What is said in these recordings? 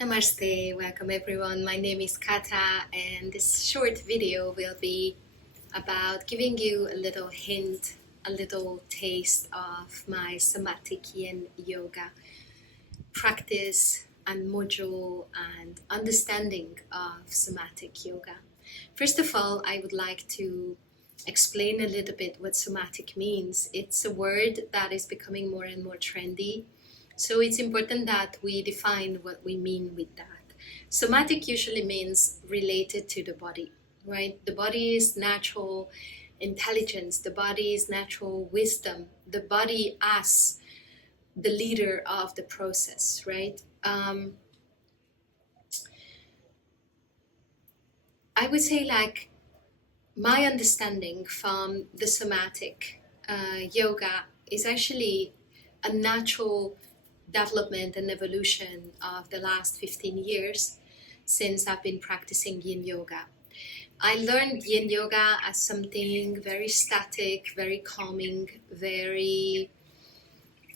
Namaste, welcome everyone. My name is Kata, and this short video will be about giving you a little hint, a little taste of my Somatic Yin yoga practice and module and understanding of somatic yoga. First of all, I would like to explain a little bit what somatic means. It's a word that is becoming more and more trendy. So it's important that we define what we mean with that. Somatic usually means related to the body, right? The body is natural intelligence, the body is natural wisdom, the body as the leader of the process, right? I would say, like, my understanding from the somatic yoga is actually a natural development and evolution of the last 15 years since I've been practicing yin yoga. I learned yin yoga as something very static, very calming, very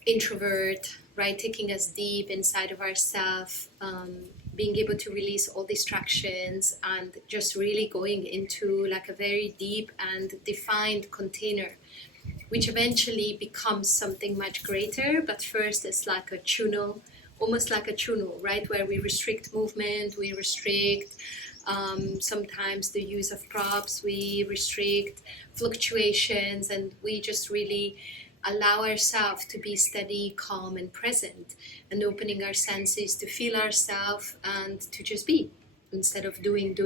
introvert, right? Taking us deep inside of ourselves, being able to release all distractions and just really going into like a very deep and defined container, which eventually becomes something much greater. But first it's like a tunnel, almost like a tunnel, right? Where we restrict movement, we restrict sometimes the use of props, we restrict fluctuations, and we just really allow ourselves to be steady, calm, and present, and opening our senses to feel ourselves and to just be instead of doing.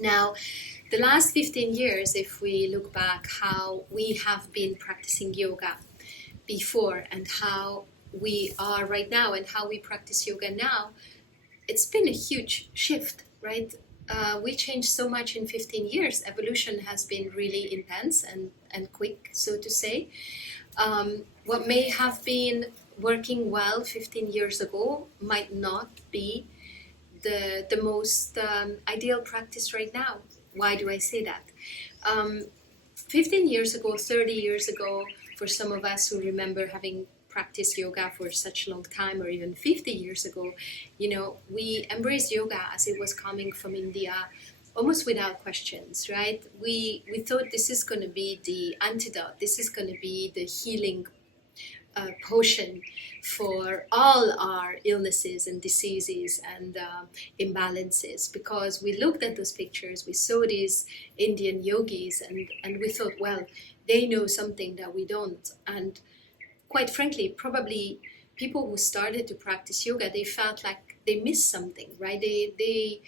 Now, the last 15 years, if we look back how we have been practicing yoga before and how we are right now and how we practice yoga now, it's been a huge shift, right? We changed so much in 15 years. Evolution has been really intense and quick, so to say. What may have been working well 15 years ago might not be the most ideal practice right now. Why do I say that? 15 years ago, 30 years ago, for some of us who remember having practiced yoga for such a long time, or even 50 years ago, we embraced yoga as it was coming from India, almost without questions, right? We thought this is going to be the antidote, this is going to be the healing potion for all our illnesses and diseases and imbalances, because we looked at those pictures, we saw these Indian yogis, and we thought, well, they know something that we don't. And quite frankly, probably people who started to practice yoga, they felt like they missed something, right? They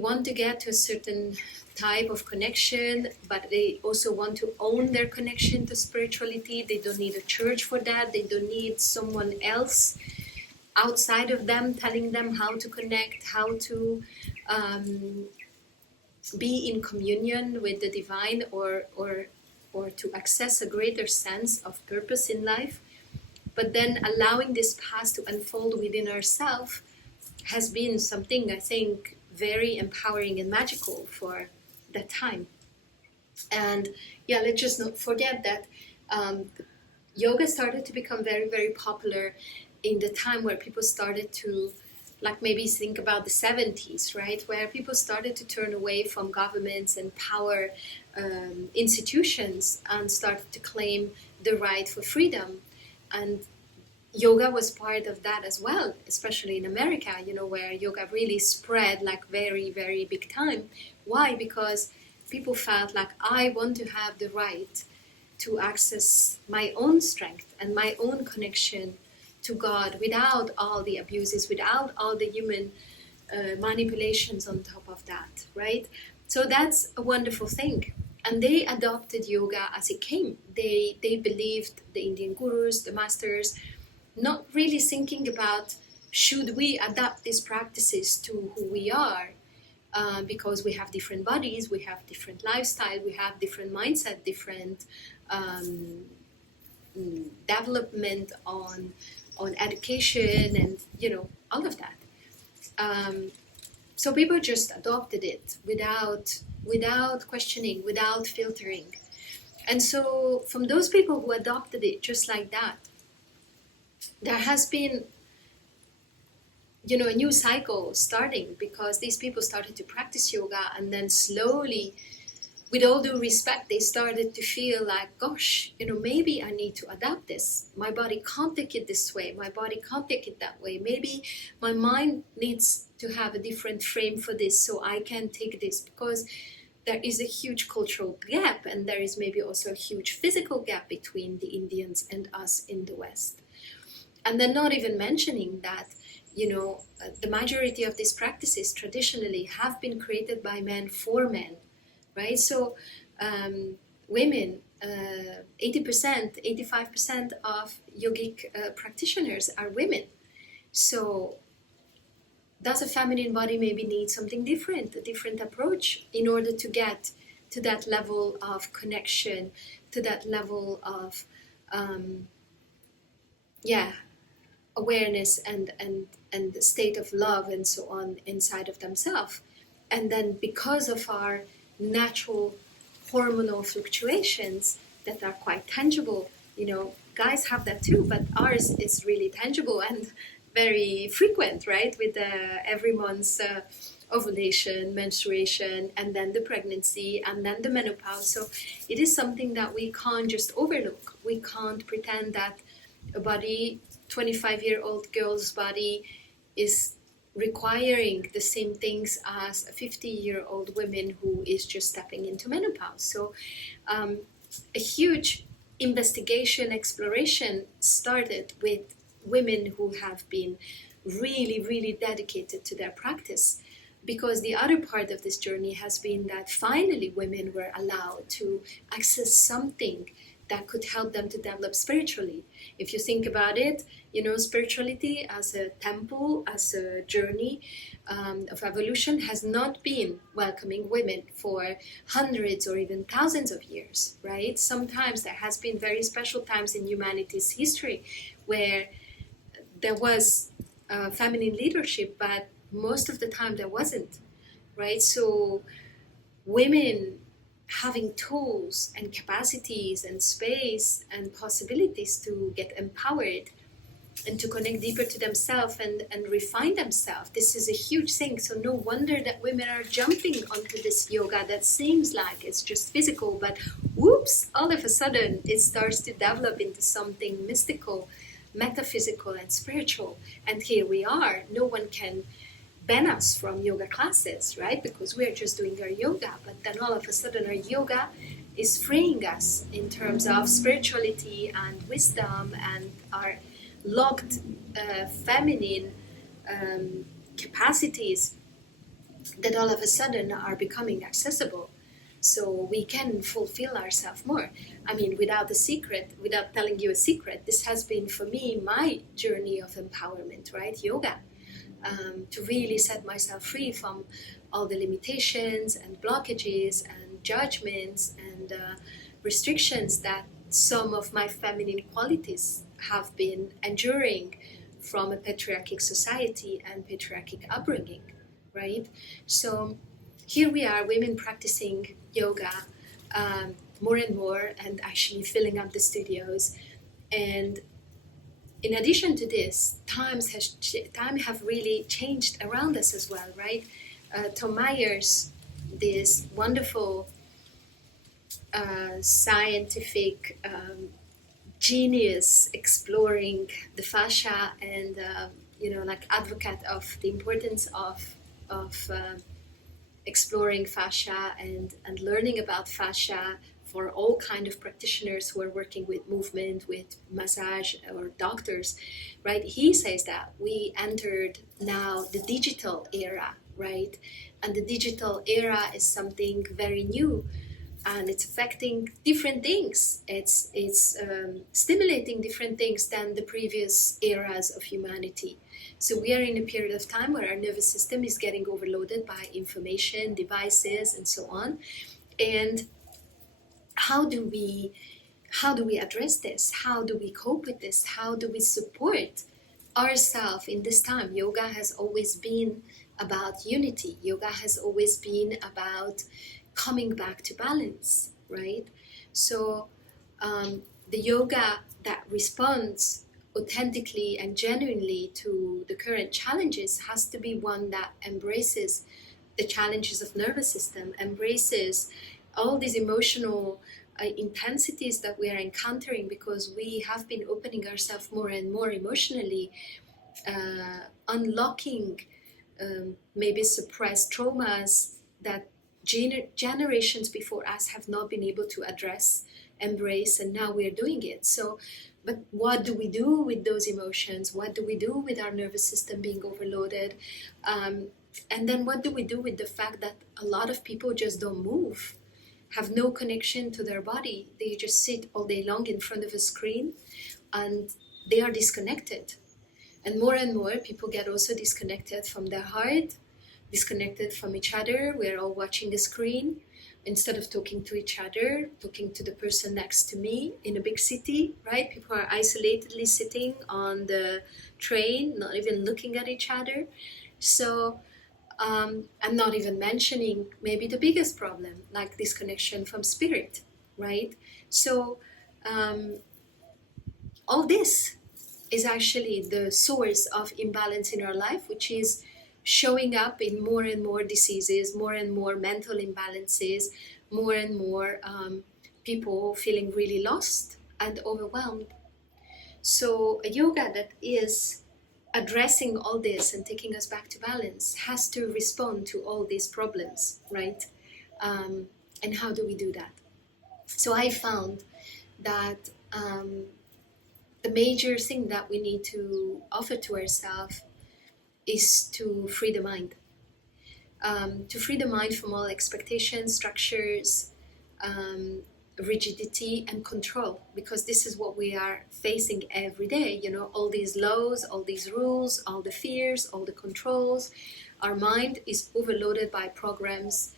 want to get to a certain type of connection, but they also want to own their connection to spirituality. They don't need a church for that. They don't need someone else outside of them telling them how to connect, how to be in communion with the divine, or to access a greater sense of purpose in life. But then allowing this path to unfold within ourselves has been something, I think, very empowering and magical for that time. And yeah, let's just not forget that yoga started to become very, very popular in the time where people started to, like, maybe think about the 70s, right? Where people started to turn away from governments and power institutions and started to claim the right for freedom. And yoga was part of that as well, especially in America, where yoga really spread like very, very big time. Why? Because people felt like, I want to have the right to access my own strength and my own connection to God without all the abuses, without all the human manipulations on top of that, right? So that's a wonderful thing. And they adopted yoga as it came. They believed, the Indian gurus, the masters, not really thinking about, should we adapt these practices to who we are, because we have different bodies, we have different lifestyle, we have different mindset, different development on education, and all of that. So people just adopted it without questioning, without filtering. And so from those people who adopted it just like that, there has been a new cycle starting, because these people started to practice yoga, and then slowly, with all due respect, they started to feel like, gosh, maybe I need to adapt this. My body can't take it this way. My body can't take it that way. Maybe my mind needs to have a different frame for this so I can take this, because there is a huge cultural gap, and there is maybe also a huge physical gap between the Indians and us in the West. And then not even mentioning that, the majority of these practices traditionally have been created by men for men, right? So women, 80%, 85% of yogic practitioners are women. So does a feminine body maybe need something different, a different approach, in order to get to that level of connection, to that level of, yeah, awareness and the state of love and so on inside of themselves. And then because of our natural hormonal fluctuations that are quite tangible, guys have that too, but ours is really tangible and very frequent, right? With every month's ovulation, menstruation, and then the pregnancy, and then the menopause. So it is something that we can't just overlook. We can't pretend that a body, 25-year-old girl's body, is requiring the same things as a 50-year-old woman who is just stepping into menopause. So a huge investigation, exploration started with women who have been really, really dedicated to their practice. Because the other part of this journey has been that finally women were allowed to access something that could help them to develop spiritually. If you think about it, spirituality as a temple, as a journey of evolution, has not been welcoming women for hundreds or even thousands of years, right? Sometimes there has been very special times in humanity's history where there was feminine leadership, but most of the time there wasn't, right? So women having tools and capacities and space and possibilities to get empowered and to connect deeper to themselves and refine themselves. This is a huge thing. So no wonder that women are jumping onto this yoga that seems like it's just physical, but whoops, all of a sudden it starts to develop into something mystical, metaphysical, and spiritual. And here we are. No one can ban us from yoga classes, right? Because we're just doing our yoga, but then all of a sudden our yoga is freeing us in terms of spirituality and wisdom and our locked feminine capacities that all of a sudden are becoming accessible. So we can fulfill ourselves more. I mean, without telling you a secret, this has been for me my journey of empowerment, right? Yoga. To really set myself free from all the limitations and blockages and judgments and restrictions that some of my feminine qualities have been enduring from a patriarchic society and patriarchic upbringing, right? So here we are, women practicing yoga more and more, and actually filling up the studios. And in addition to this, time have really changed around us as well, right? Tom Myers, this wonderful scientific genius exploring the fascia and like advocate of the importance of exploring fascia and learning about fascia for all kind of practitioners who are working with movement, with massage, or doctors, right? He says that we entered now the digital era, right? And the digital era is something very new, and it's affecting different things. It's stimulating different things than the previous eras of humanity. So we are in a period of time where our nervous system is getting overloaded by information, devices, and so on. And how do we address this? How do we cope with this? How do we support ourselves in this time? Yoga has always been about unity. Yoga has always been about coming back to balance, right? So the yoga that responds authentically and genuinely to the current challenges has to be one that embraces the challenges of nervous system, embraces all these emotional intensities that we are encountering, because we have been opening ourselves more and more emotionally, unlocking maybe suppressed traumas that generations before us have not been able to address, embrace, and now we're doing it. So, but what do we do with those emotions? What do we do with our nervous system being overloaded? And then what do we do with the fact that a lot of people just don't move, have no connection to their body? They just sit all day long in front of a screen and they are disconnected. And more people get also disconnected from their heart, disconnected from each other. We're all watching a screen instead of talking to each other, talking to the person next to me in a big city, right? People are isolatedly sitting on the train, not even looking at each other. So, I'm not even mentioning maybe the biggest problem, like disconnection from spirit, right? So, all this is actually the source of imbalance in our life, which is showing up in more and more diseases, more and more mental imbalances, more and more people feeling really lost and overwhelmed. So, a yoga that is addressing all this and taking us back to balance has to respond to all these problems, right? And how do we do that? So, I found that the major thing that we need to offer to ourselves is to free the mind. To free the mind from all expectations, structures, um, rigidity, and control, because this is what we are facing every day. You know, all these laws, all these rules, all the fears, all the controls. Our mind is overloaded by programs.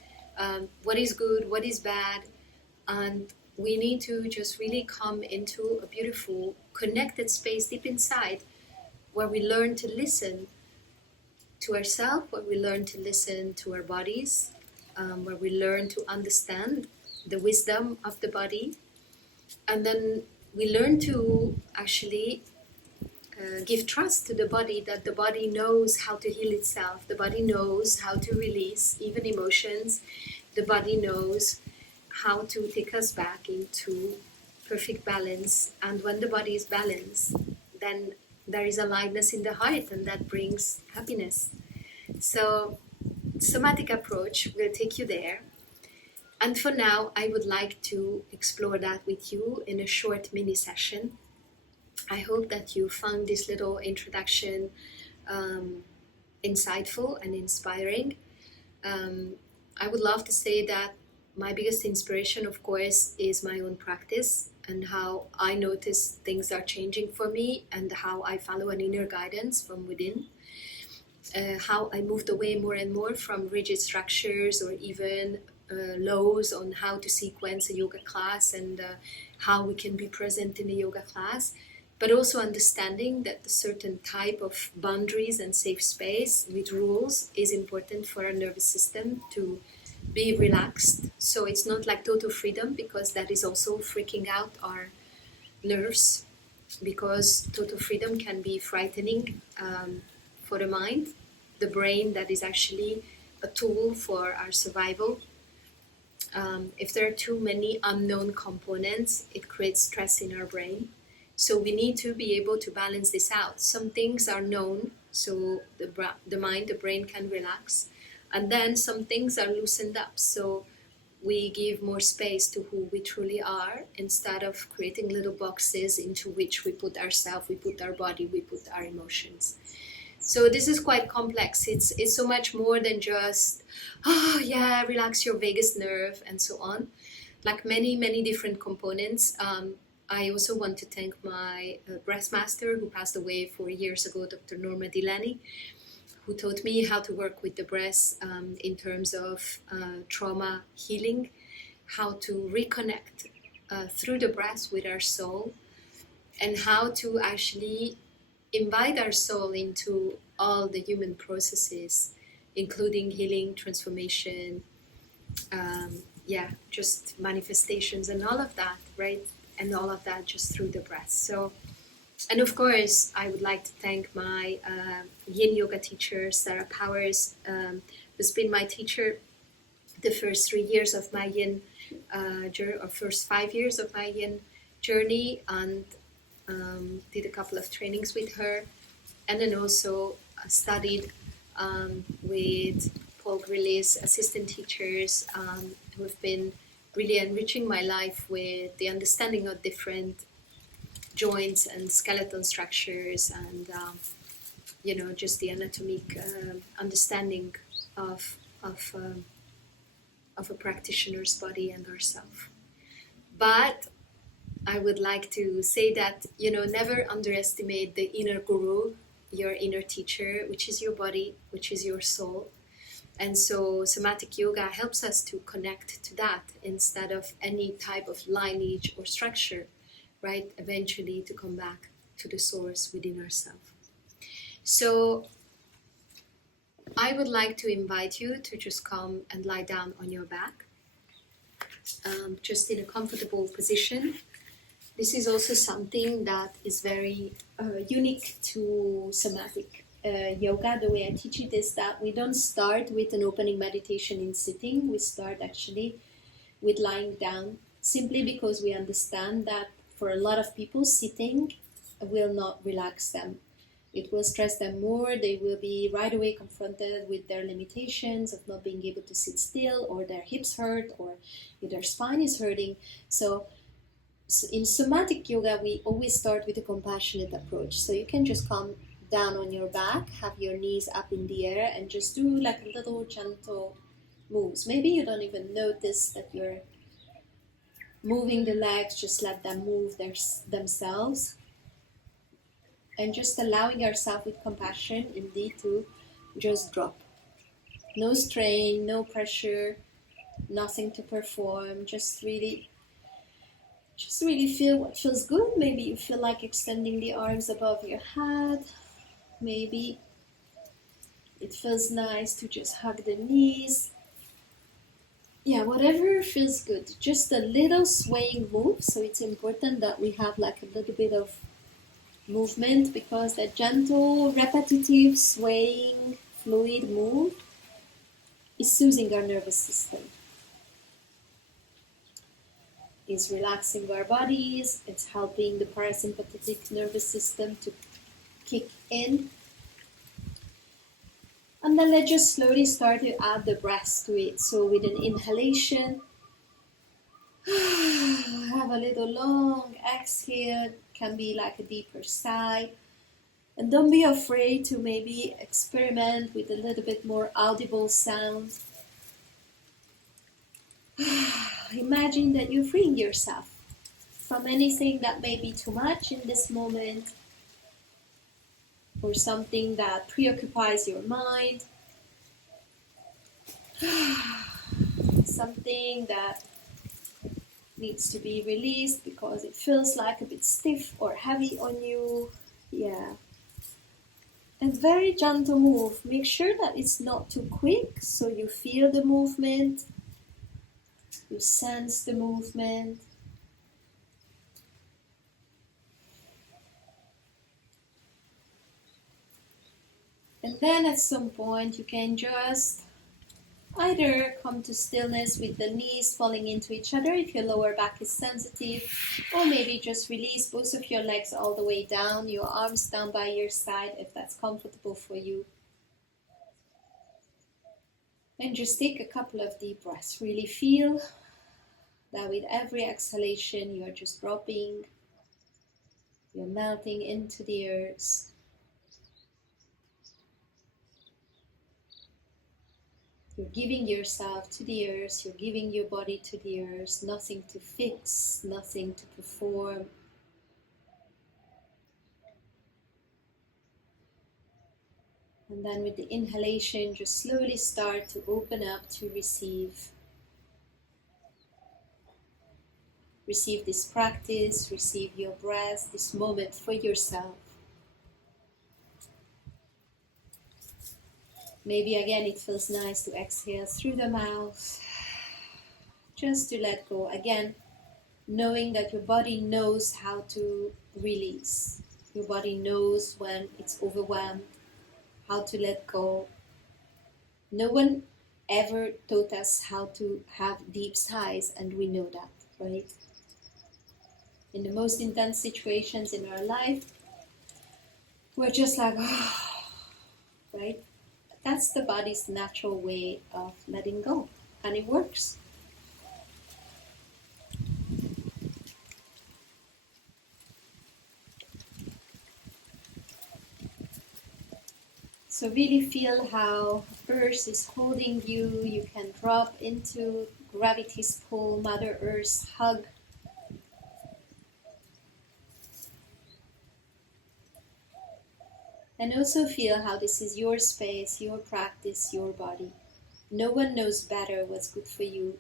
What is good, what is bad, and we need to just really come into a beautiful, connected space deep inside where we learn to listen to ourselves, where we learn to listen to our bodies, where we learn to understand the wisdom of the body, and then we learn to actually give trust to the body, that the body knows how to heal itself, the body knows how to release even emotions, the body knows how to take us back into perfect balance. And when the body is balanced, then there is a lightness in the heart, and that brings happiness. So, somatic approach will take you there. And for now, I would like to explore that with you in a short mini session. I hope that you found this little introduction insightful and inspiring. I would love to say that my biggest inspiration, of course, is my own practice and how I notice things are changing for me and how I follow an inner guidance from within. How I moved away more and more from rigid structures or even laws on how to sequence a yoga class and how we can be present in a yoga class, but also understanding that a certain type of boundaries and safe space with rules is important for our nervous system to be relaxed. So it's not like total freedom, because that is also freaking out our nerves, because total freedom can be frightening for the mind, the brain that is actually a tool for our survival. If there are too many unknown components, it creates stress in our brain. So we need to be able to balance this out. Some things are known, so the mind, the brain can relax. And then some things are loosened up, so we give more space to who we truly are, instead of creating little boxes into which we put ourselves, we put our body, we put our emotions. So this is quite complex. It's so much more than just, oh yeah, relax your vagus nerve and so on. Like many different components. I also want to thank my breath master who passed away 4 years ago, Dr. Norma Delaney, who taught me how to work with the breath in terms of trauma healing, how to reconnect through the breath with our soul, and how to actually invite our soul into all the human processes, including healing, transformation, just manifestations and all of that, right? And all of that just through the breath. So And of course, I would like to thank my Yin yoga teacher, Sarah Powers, who's been my teacher the first 3 years of my Yin journey, or first 5 years of my Yin journey, and did a couple of trainings with her. And then also studied with Paul Grilly's assistant teachers, who have been really enriching my life with the understanding of different joints and skeletal structures, and just the anatomic understanding of of a practitioner's body and ourself. But I would like to say that never underestimate the inner guru, your inner teacher, which is your body, which is your soul. And so somatic yoga helps us to connect to that instead of any type of lineage or structure, right? Eventually to come back to the source within ourselves. So I would like to invite you to just come and lie down on your back, just in a comfortable position. This is also something that is very unique to somatic yoga. The way I teach it is that we don't start with an opening meditation in sitting. We start actually with lying down, simply because we understand that for a lot of people, sitting will not relax them. It will stress them more. They will be right away confronted with their limitations of not being able to sit still, or their hips hurt, or if their spine is hurting. So in somatic yoga, we always start with a compassionate approach. So you can just come down on your back, have your knees up in the air, and just do like a little gentle moves. Maybe you don't even notice that you're moving the legs, just let them move themselves. And just allowing ourselves with compassion indeed to just drop. No strain, no pressure, nothing to perform, just really feel what feels good. Maybe you feel like extending the arms above your head. Maybe it feels nice to just hug the knees. Yeah, whatever feels good. Just a little swaying move. So it's important that we have like a little bit of movement, because that gentle, repetitive, swaying, fluid move is soothing our nervous system. It's relaxing our bodies. It's helping the parasympathetic nervous system to kick in. And then let's just slowly start to add the breath to it. So with an inhalation, have a little long exhale, can be like a deeper sigh. And don't be afraid to maybe experiment with a little bit more audible sound. Imagine that you're freeing yourself from anything that may be too much in this moment, or something that preoccupies your mind, something that needs to be released because it feels like a bit stiff or heavy on you. Yeah. And very gentle move. Make sure that it's not too quick, so you feel the movement, you sense the movement. And then at some point you can just either come to stillness with the knees falling into each other if your lower back is sensitive, or maybe just release both of your legs all the way down, your arms down by your side if that's comfortable for you. And just take a couple of deep breaths. Really feel that with every exhalation you are just dropping, you're melting into the earth. You're giving yourself to the earth, you're giving your body to the earth, nothing to fix, nothing to perform. And then with the inhalation, just slowly start to open up to receive. Receive this practice, receive your breath, this moment for yourself. Maybe again it feels nice to exhale through the mouth, just to let go. Again, knowing that your body knows how to release. Your body knows when it's overwhelmed, how to let go. No one ever taught us how to have deep sighs, and we know that, right? In the most intense situations in our life, we're just like, oh, right? That's the body's natural way of letting go, and it works. So really feel how Earth is holding you. You can drop into gravity's pull, Mother Earth's hug. And also feel how this is your space, your practice, your body. No one knows better what's good for you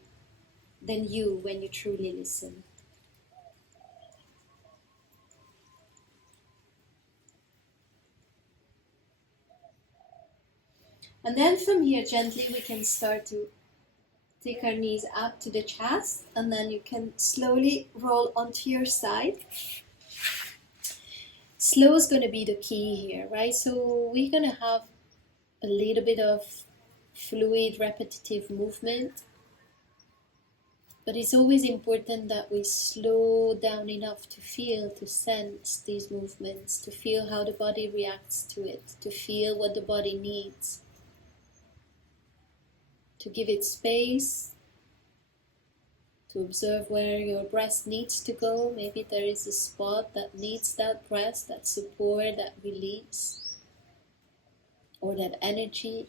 than you when you truly listen. And then from here, gently we can start to take our knees up to the chest, and then you can slowly roll onto your side. Slow is going to be the key here, right? So we're going to have a little bit of fluid, repetitive movement. But it's always important that we slow down enough to feel, to sense these movements, to feel how the body reacts to it, to feel what the body needs, to give it space, to observe where your breath needs to go. Maybe there is a spot that needs that breath, that support, that release, or that energy.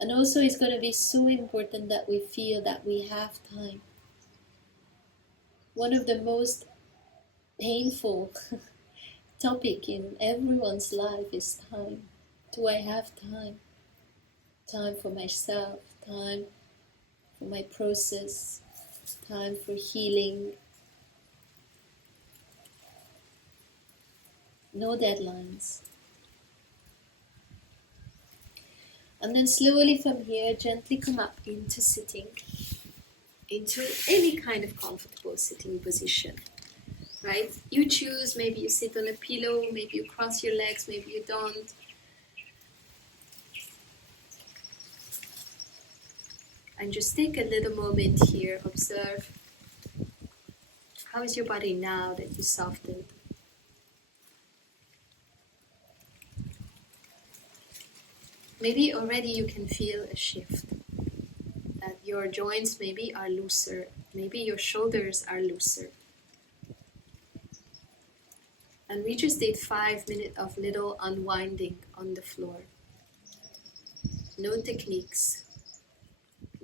And also it's going to be so important that we feel that we have time. One of the most painful topic in everyone's life is time. Do I have time? Time for myself, time for my process, time for healing. No deadlines. And then slowly from here, gently come up into sitting, into any kind of comfortable sitting position, right? You choose, maybe you sit on a pillow, maybe you cross your legs, maybe you don't. And just take a little moment here, observe how is your body now that you softened. Maybe already you can feel a shift, that your joints maybe are looser, maybe your shoulders are looser. And we just did 5 minutes of little unwinding on the floor. No techniques,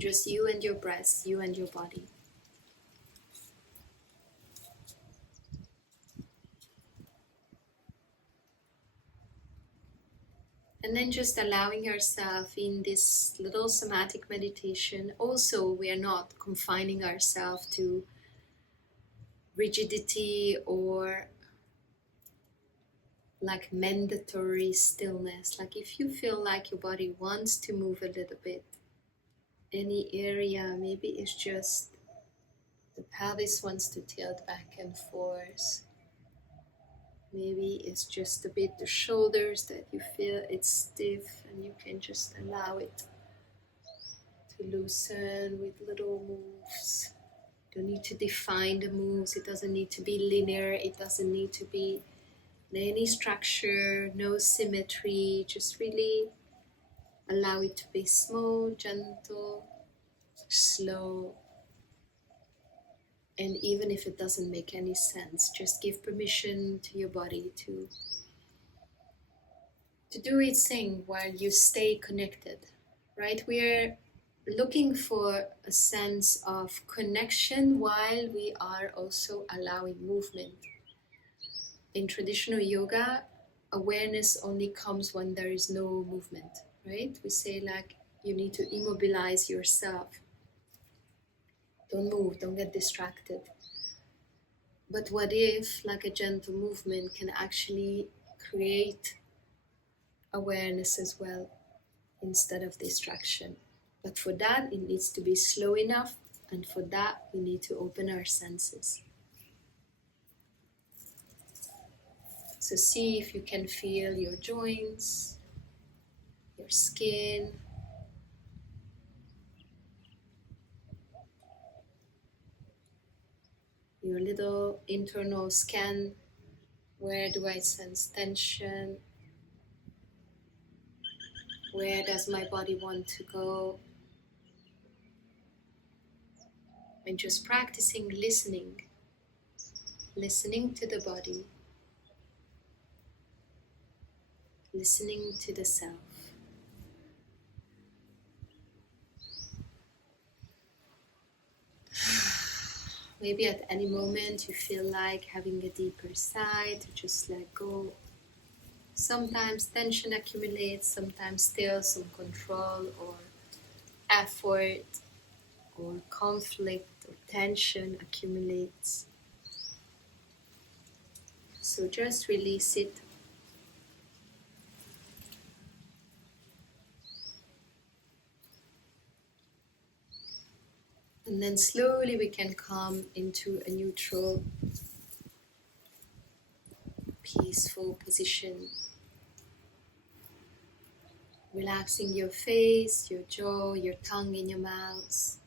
just you and your breath, you and your body. And then just allowing yourself in this little somatic meditation. Also, we are not confining ourselves to rigidity or like mandatory stillness. Like if you feel like your body wants to move a little bit, any area, maybe it's just the pelvis wants to tilt back and forth. Maybe it's just a bit the shoulders that you feel it's stiff, and you can just allow it to loosen with little moves. You don't need to define the moves. It doesn't need to be linear. It doesn't need to be any structure, no symmetry. Just really allow it to be small, gentle, slow. And even if it doesn't make any sense, just give permission to your body to do its thing while you stay connected, right? We're looking for a sense of connection while we are also allowing movement. In traditional yoga, awareness only comes when there is no movement, right? We say like you need to immobilize yourself. Don't move, don't get distracted. But what if like a gentle movement can actually create awareness as well instead of distraction? But for that, it needs to be slow enough And for that, we need to open our senses. So see if you can feel your joints, your skin, your little internal scan. Where do I sense tension? Where does my body want to go? And just practicing listening to the body, listening to the self. Maybe at any moment you feel like having a deeper sigh to just let go. Sometimes tension accumulates, sometimes still some control or effort or conflict or tension accumulates. So just release it. And then slowly we can come into a neutral, peaceful position. Relaxing your face, your jaw, your tongue in your mouth.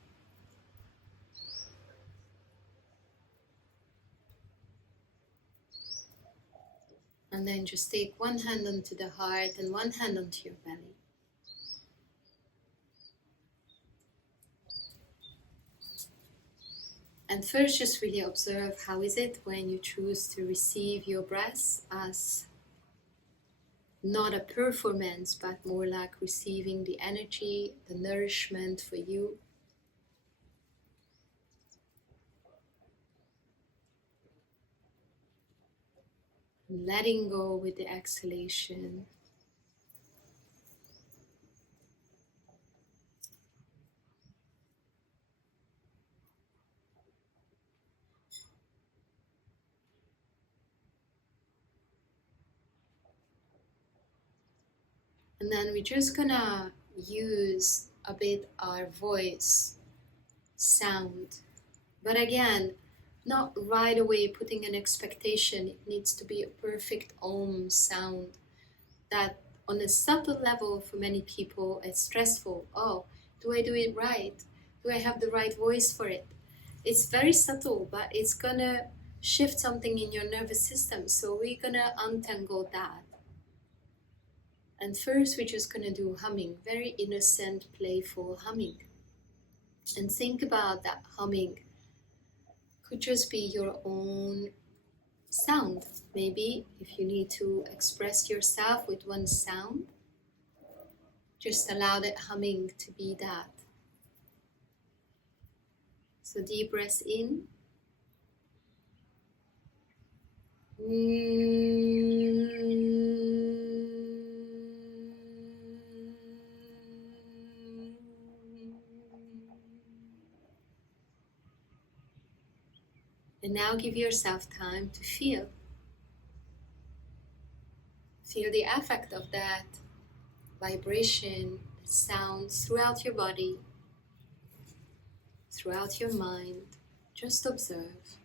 And then just take one hand onto the heart and one hand onto your belly. And first just really observe how is it when you choose to receive your breath as not a performance, but more like receiving the energy, the nourishment for you. Letting go with the exhalation. And then we're just gonna use a bit our voice sound. But again, not right away putting an expectation. It needs to be a perfect Om sound that on a subtle level for many people it's stressful. Oh, do I do it right? Do I have the right voice for it? It's very subtle, but it's gonna shift something in your nervous system. So we're gonna untangle that. And first we're just gonna do humming, very innocent, playful humming. And think about that humming could just be your own sound. Maybe if you need to express yourself with one sound, just allow that humming to be that. So deep breath in. And now give yourself time to feel. Feel the effect of that vibration, sound throughout your body, throughout your mind. Just observe.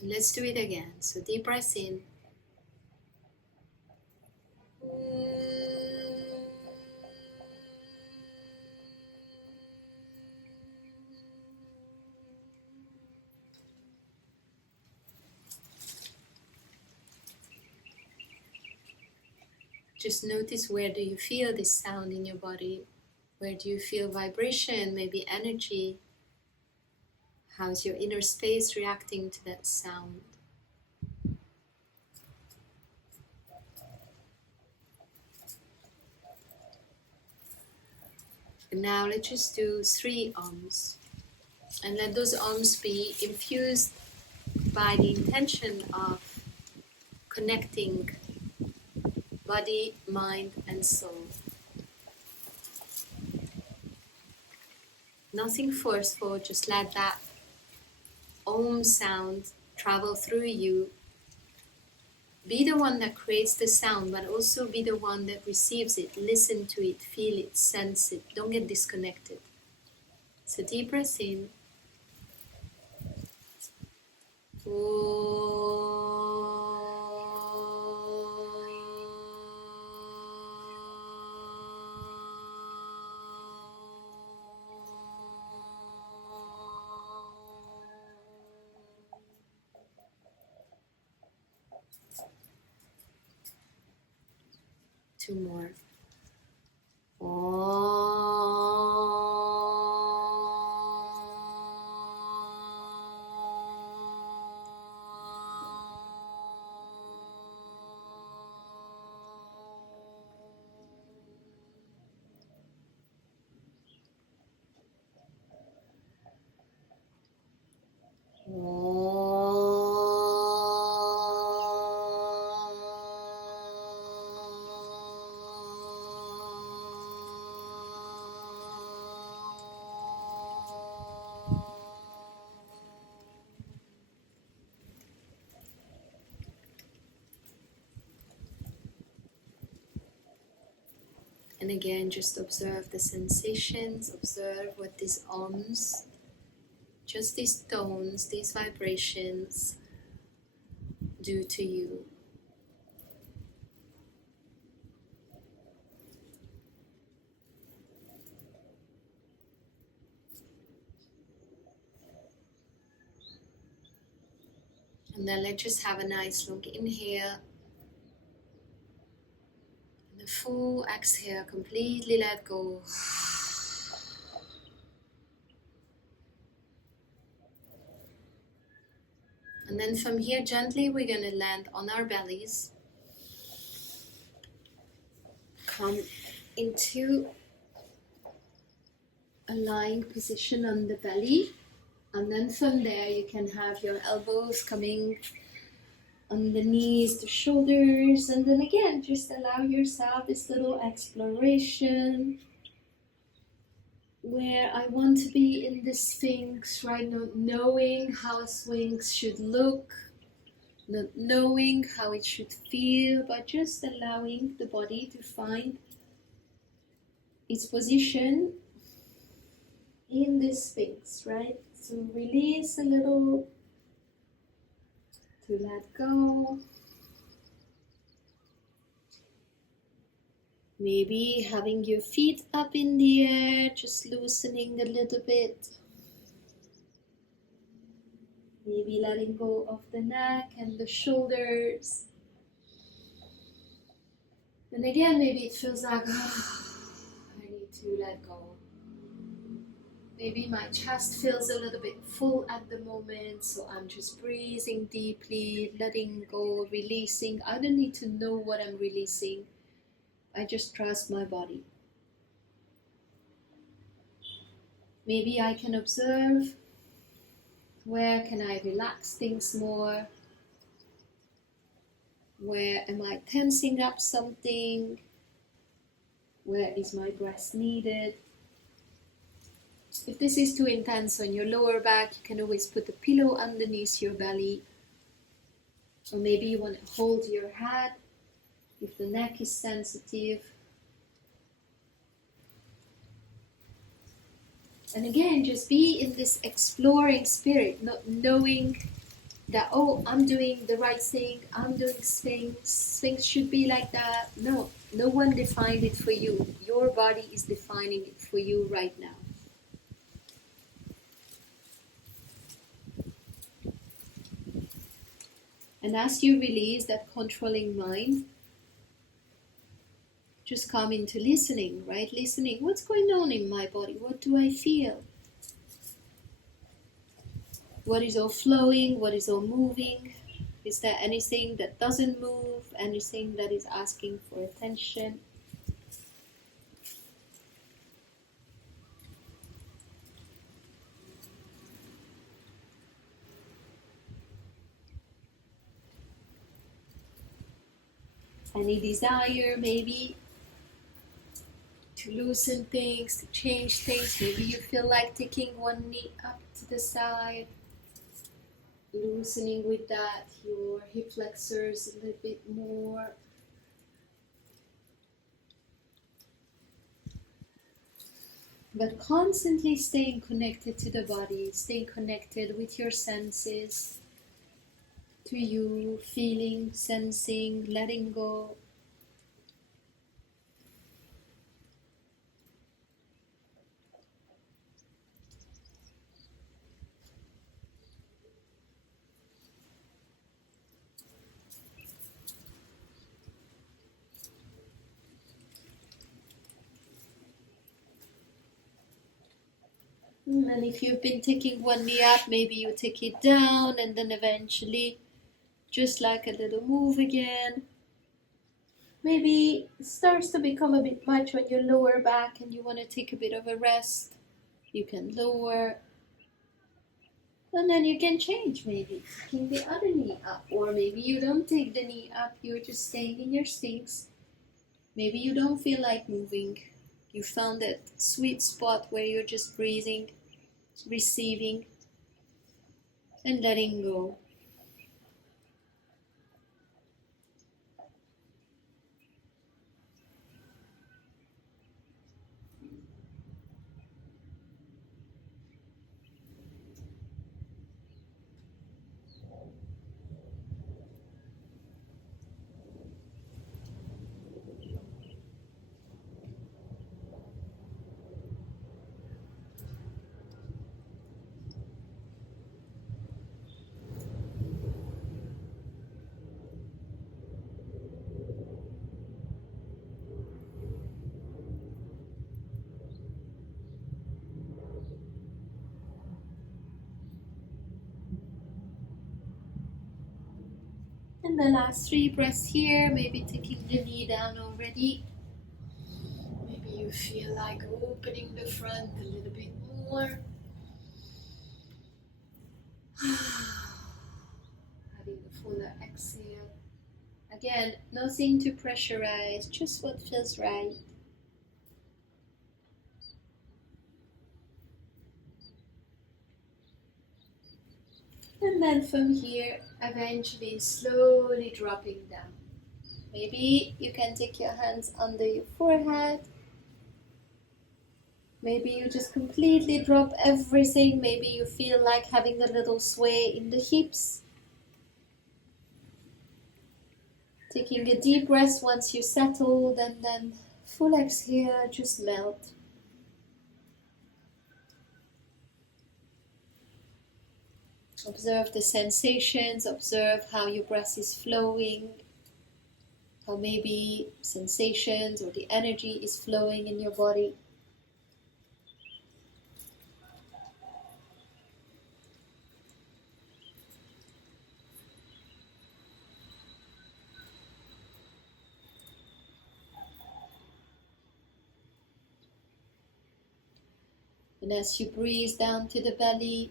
And let's do it again. So deep breath in. Just notice, where do you feel this sound in your body? Where do you feel vibration, maybe energy? How's your inner space reacting to that sound? And now let's just do 3 Ums. And let those Ums be infused by the intention of connecting body, mind, and soul. Nothing forceful, just let that Om sound travel through you Be the one that creates the sound, but also be the one that receives it. Listen to it, feel it, sense it. Don't get disconnected. So deep breath in. Two more. And again, just observe the sensations, observe what these ohms, just these tones, these vibrations do to you. And then let's just have a nice long inhale. And a full exhale, completely let go. And then from here, gently, we're going to land on our bellies. Come into a lying position on the belly. And then from there, you can have your elbows coming on the knees, the shoulders. And then again, just allow yourself this little exploration where I want to be in the Sphinx, right? Not knowing how a Sphinx should look, not knowing how it should feel, but just allowing the body to find its position in this Sphinx, right? So release a little, to let go. Maybe having your feet up in the air, just loosening a little bit. Maybe letting go of the neck and the shoulders. And again, maybe it feels like, I need to let go. Maybe my chest feels a little bit full at the moment, so I'm just breathing deeply, letting go, releasing. I don't need to know what I'm releasing. I just trust my body. Maybe I can observe, where can I relax things more? Where am I tensing up something? Where is my breath needed? If this is too intense on your lower back, you can always put a pillow underneath your belly. Or maybe you want to hold your head if the neck is sensitive. And again, just be in this exploring spirit, not knowing that, oh, I'm doing the right thing, I'm doing things should be like that. No, no one defined it for you. Your body is defining it for you right now. And as you release that controlling mind, just come into listening, right? Listening, what's going on in my body? What do I feel? What is all flowing? What is all moving? Is there anything that doesn't move? Anything that is asking for attention? Any desire maybe to loosen things, to change things? Maybe you feel like taking one knee up to the side. loosening with that your hip flexors a little bit more. But constantly staying connected to the body, staying connected with your senses, to you, feeling, sensing, letting go. And if you've been taking one knee up, maybe you take it down and then eventually just like a little move again. Maybe it starts to become a bit much when you lower back and you want to take a bit of a rest. You can lower. And then you can change, maybe taking the other knee up. Or maybe you don't take the knee up, you're just staying in your Sphinx. Maybe you don't feel like moving. You found that sweet spot where you're just breathing, receiving, and letting go. And the last 3 breaths here, maybe taking the knee down already. Maybe you feel like opening the front a little bit more. Having a fuller exhale. Again, nothing to pressurize, just what feels right. And then from here, eventually slowly dropping down. Maybe you can take your hands under your forehead. Maybe you just completely drop everything. Maybe you feel like having a little sway in the hips. Taking a deep breath once you settled, and then full exhale, just melt. Observe the sensations, observe how your breath is flowing, how maybe sensations or the energy is flowing in your body. And as you breathe down to the belly,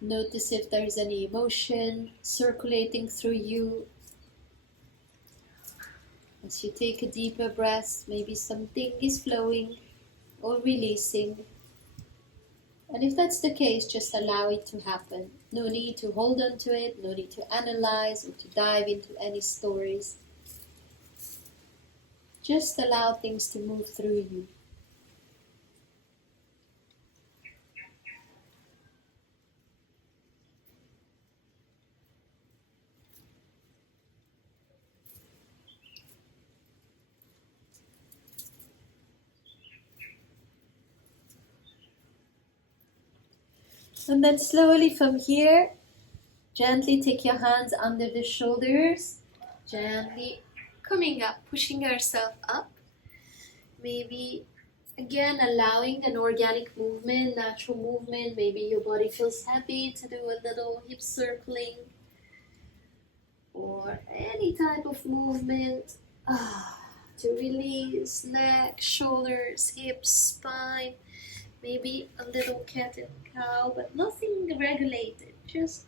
notice if there is any emotion circulating through you. As you take a deeper breath, maybe something is flowing or releasing. And if that's the case, just allow it to happen. No need to hold on to it, no need to analyze or to dive into any stories. Just allow things to move through you. And then slowly from here, gently take your hands under the shoulders, gently coming up, pushing yourself up. Maybe again allowing an organic movement, natural movement. Maybe your body feels happy to do a little hip circling or any type of movement. To release neck, shoulders, hips, spine. Maybe a little cat and cow, but nothing regulated, just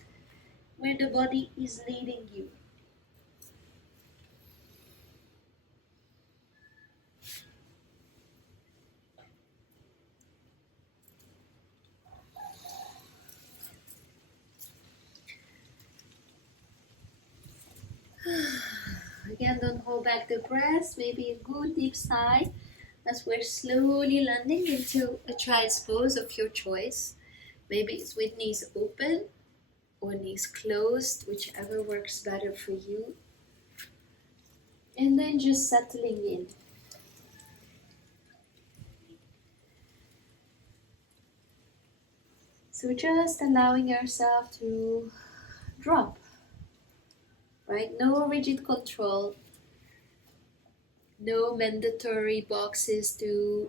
where the body is leading you. Again, don't hold back the breath. Maybe a good deep sigh as we're slowly landing into a child's pose of your choice. Maybe it's with knees open or knees closed, whichever works better for you. And then just settling in. So just allowing yourself to drop, right? No rigid control, no mandatory boxes to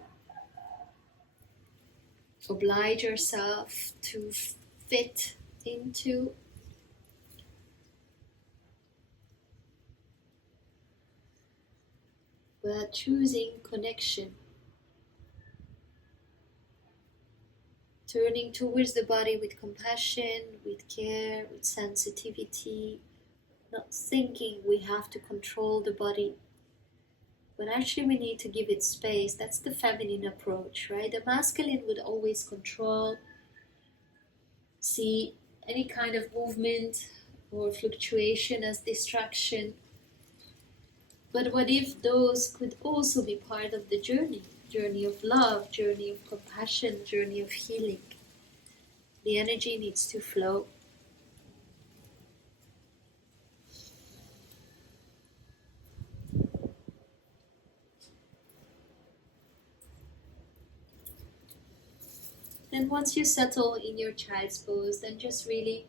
oblige yourself to fit into. But choosing connection, turning towards the body with compassion, with care, with sensitivity, not thinking we have to control the body, but actually we need to give it space. That's the feminine approach, right? The masculine would always control, see any kind of movement or fluctuation as distraction. But what if those could also be part of the journey of love, journey of compassion, journey of healing? The energy needs to flow. And once you settle in your child's pose, then just really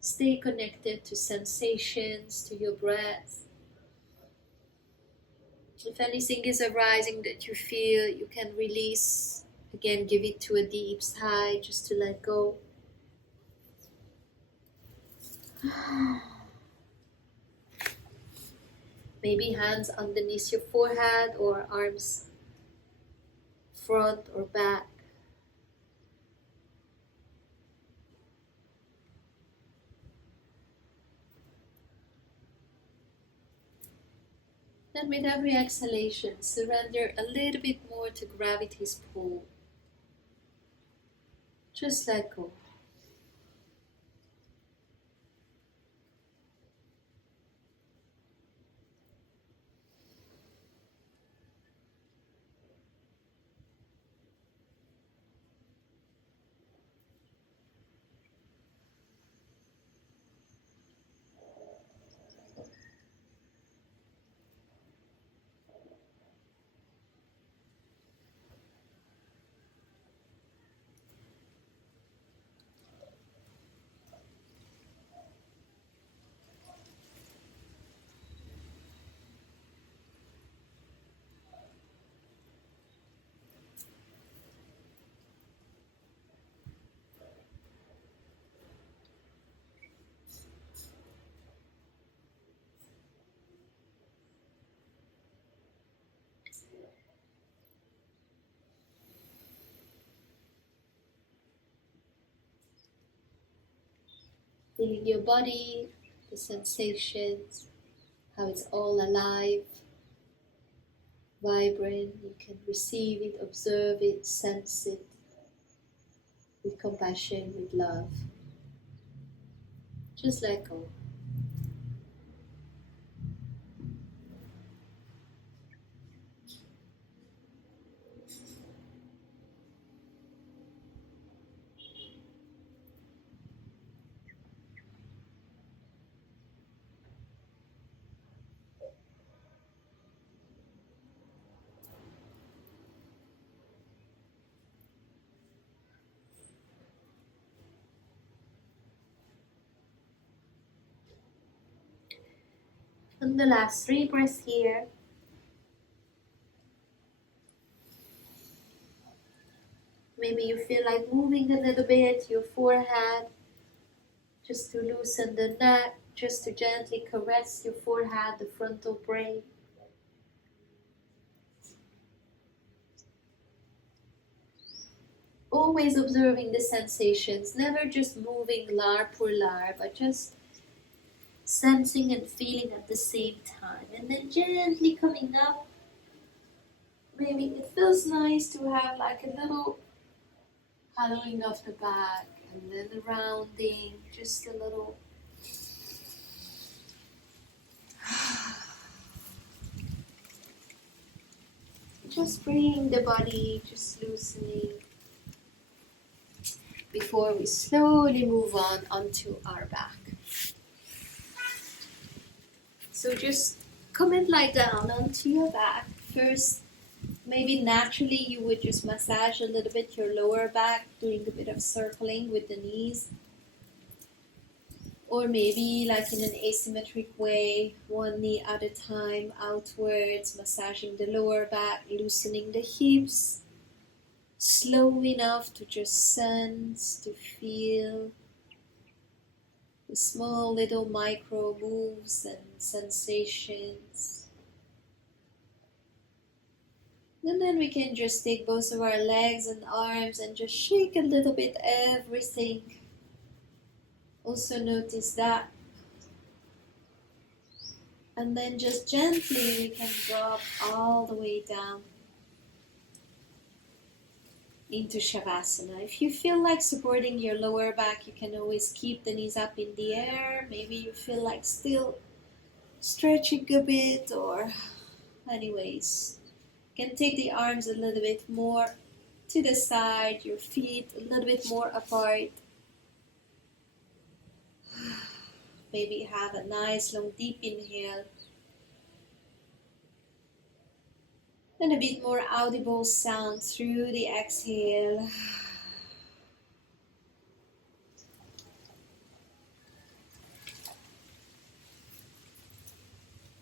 stay connected to sensations, to your breath. If anything is arising that you feel, you can release. Again, give it to a deep sigh just to let go. Maybe hands underneath your forehead or arms front or back. Then with every exhalation, surrender a little bit more to gravity's pull. Just let go. Feeling your body, the sensations, how it's all alive, vibrant. You can receive it, observe it, sense it with compassion, with love. Just let go. And the last 3 breaths here. Maybe you feel like moving a little bit your forehead, just to loosen the neck, just to gently caress your forehead, the frontal brain. Always observing the sensations, never just moving lar pour lar, but just sensing and feeling at the same time. And then gently coming up. Maybe it feels nice to have like a little hollowing of the back and then a rounding, just a little. Just bring the body, just loosening before we slowly move on onto our back. So just come and lie down onto your back. First, maybe naturally you would just massage a little bit your lower back, doing a bit of circling with the knees. Or maybe like in an asymmetric way, one knee at a time outwards, massaging the lower back, loosening the hips, slow enough to just sense, to feel the small little micro moves and sensations. And then we can just take both of our legs and arms and just shake a little bit everything. Also notice that. And then just gently we can drop all the way down into Shavasana. If you feel like supporting your lower back, you can always keep the knees up in the air. Maybe you feel like still stretching a bit, or anyways, you can take the arms a little bit more to the side, your feet a little bit more apart. Maybe have a nice long deep inhale and a bit more audible sound through the exhale.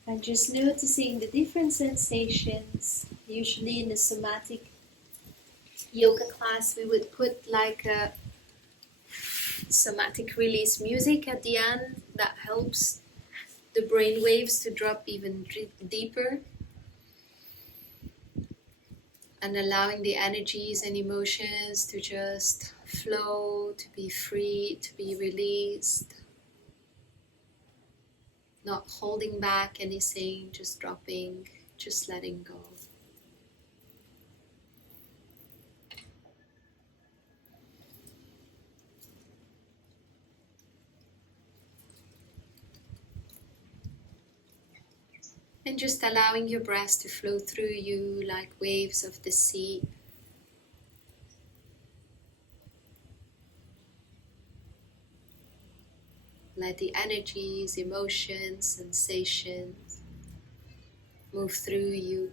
And just noticing the different sensations. Usually in the somatic yoga class we would put like a somatic release music at the end that helps the brain waves to drop even deeper, and allowing the energies and emotions to just flow, to be free, to be released, not holding back anything, just dropping, just letting go. And just allowing your breath to flow through you like waves of the sea. Let the energies, emotions, sensations move through you.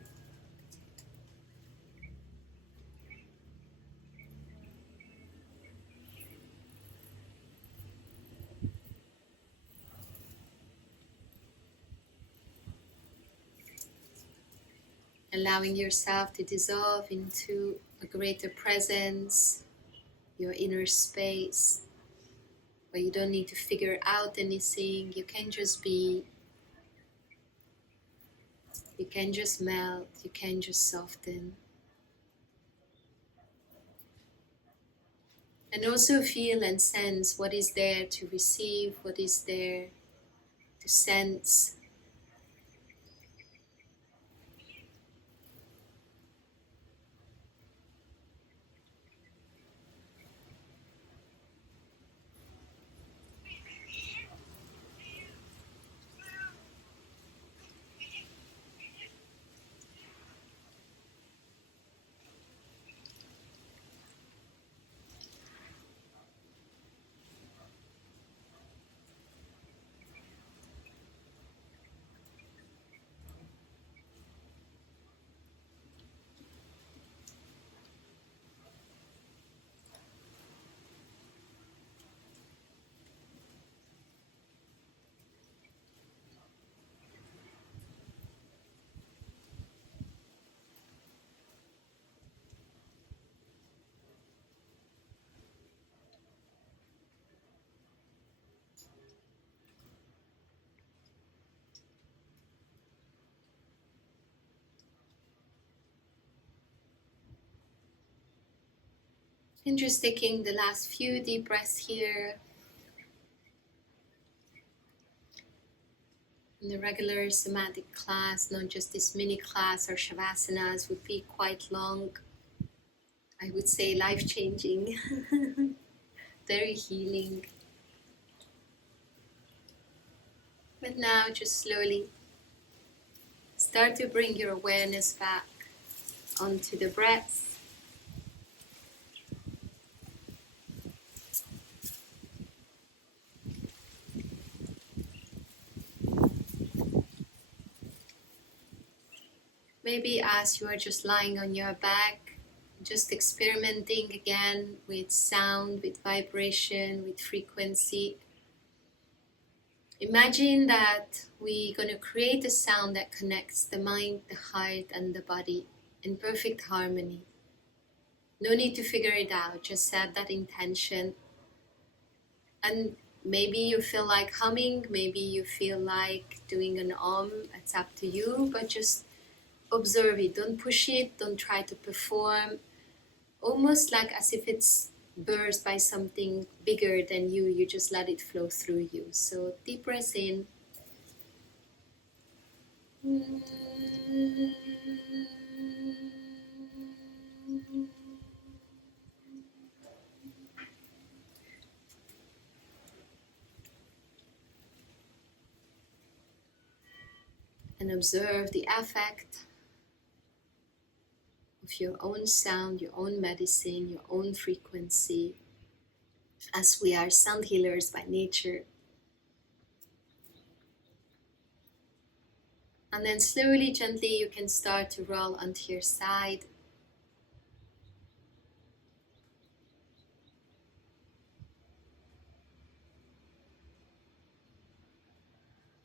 Allowing yourself to dissolve into a greater presence, your inner space, where you don't need to figure out anything. You can just be, you can just melt, you can just soften. And also feel and sense what is there to receive, what is there to sense. And just taking the last few deep breaths here. In the regular somatic class, not just this mini class or shavasanas, would be quite long. I would say life-changing, very healing. But now just slowly start to bring your awareness back onto the breath. Maybe as you are just lying on your back, just experimenting again with sound, with vibration, with frequency. Imagine that we're going to create a sound that connects the mind, the heart, and the body in perfect harmony. No need to figure it out, just set that intention. And maybe you feel like humming, maybe you feel like doing an it's up to you, but just observe it. Don't push it, don't try to perform. Almost like as if it's burst by something bigger than you just let it flow through you. So deep breath in. And observe the effect of your own sound, your own medicine, your own frequency, as we are sound healers by nature. And then slowly, gently, you can start to roll onto your side.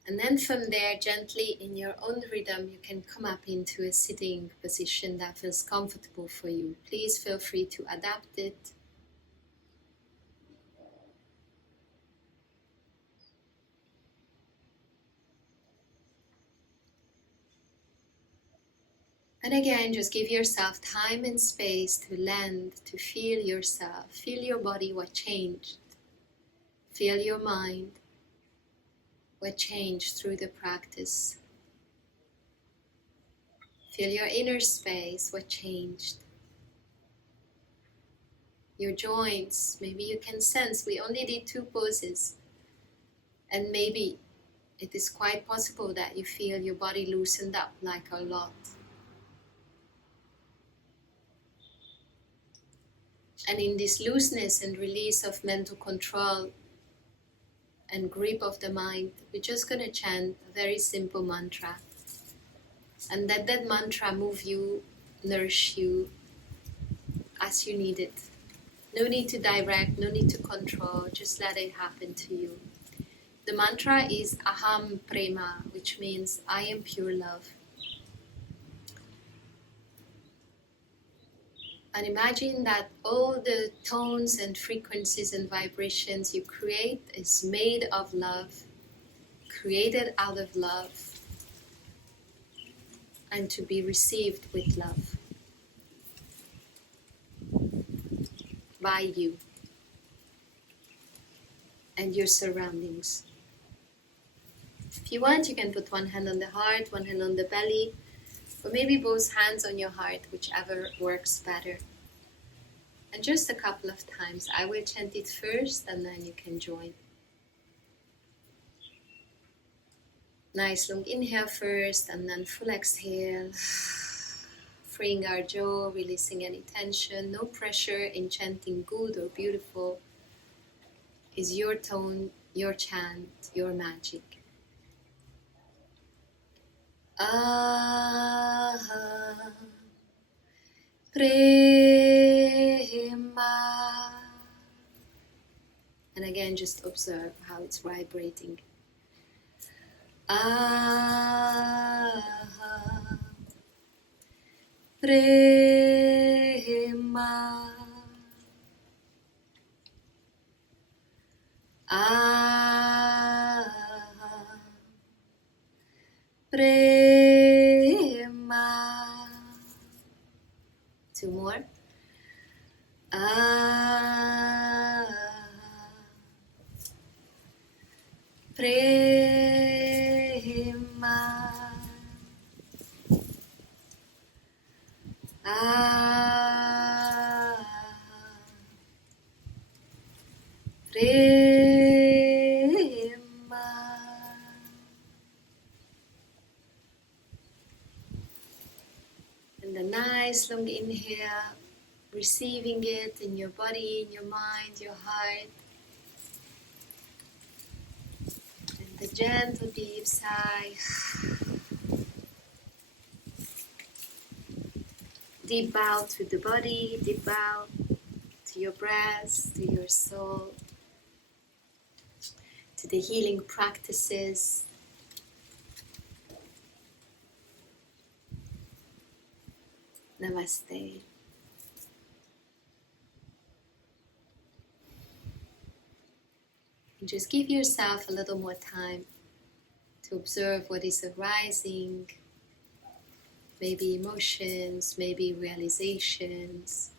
And then from there, gently in your own rhythm, you can come up into a sitting position that feels comfortable for you. Please feel free to adapt it. And again, just give yourself time and space to land, to feel yourself, feel your body, what changed. Feel your mind, what changed through the practice. Feel your inner space, what changed. Your joints, maybe you can sense we only did 2 poses. And maybe it is quite possible that you feel your body loosened up like a lot. And in this looseness and release of mental control and grip of the mind, we're just going to chant a very simple mantra. And let that mantra move you, nourish you as you need it. No need to direct, no need to control, just let it happen to you. The mantra is Aham Prema, which means I am pure love. And imagine that all the tones and frequencies and vibrations you create is made of love, created out of love, and to be received with love by you and your surroundings. If you want, you can put one hand on the heart, one hand on the belly, or maybe both hands on your heart, whichever works better. And just a couple of times. I will chant it first and then you can join. Nice long inhale first and then full exhale. Freeing our jaw, releasing any tension. No pressure in chanting good or beautiful. Is your tone, your chant, your magic. Aham Prema. And again, just observe how it's vibrating. Aham Prema. Aham Prema. 2 more. Aham Prema. Aham Prema. And a nice long inhale, receiving it in your body, in your mind, your heart. And the gentle deep sigh. Deep bow to the body, deep bow to your breath, to your soul, to the healing practices. Namaste. And just give yourself a little more time to observe what is arising, maybe emotions, maybe realizations,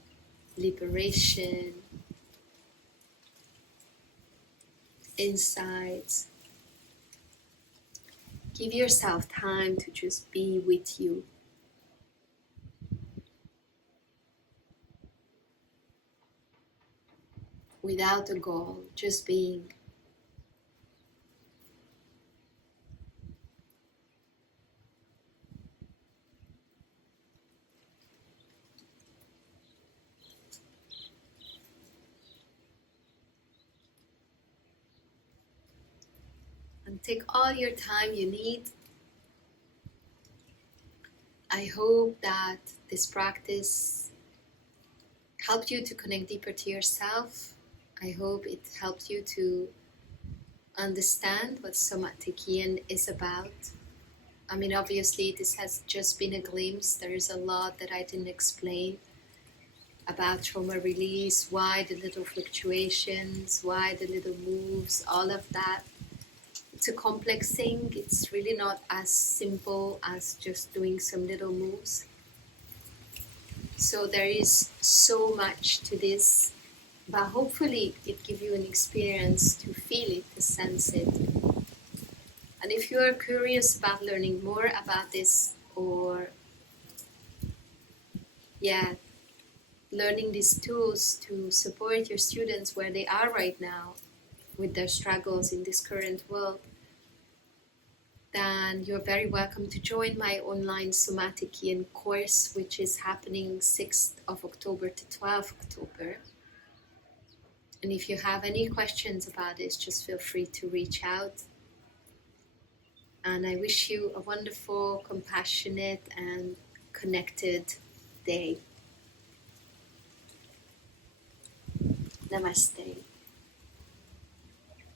liberation, insights. Give yourself time to just be with you. Without a goal, just being. And take all your time you need. I hope that this practice helped you to connect deeper to yourself. I hope it helped you to understand what Somatic Yin is about. I mean, obviously, this has just been a glimpse. There is a lot that I didn't explain about trauma release, why the little fluctuations, why the little moves, all of that. It's a complex thing. It's really not as simple as just doing some little moves. So there is so much to this, but hopefully it gives you an experience to feel it, to sense it. And if you are curious about learning more about this, or learning these tools to support your students where they are right now with their struggles in this current world, then you're very welcome to join my online Somatic Yin course, which is happening 6th of October to 12th October. And if you have any questions about this, just feel free to reach out. And I wish you a wonderful, compassionate, and connected day. Namaste.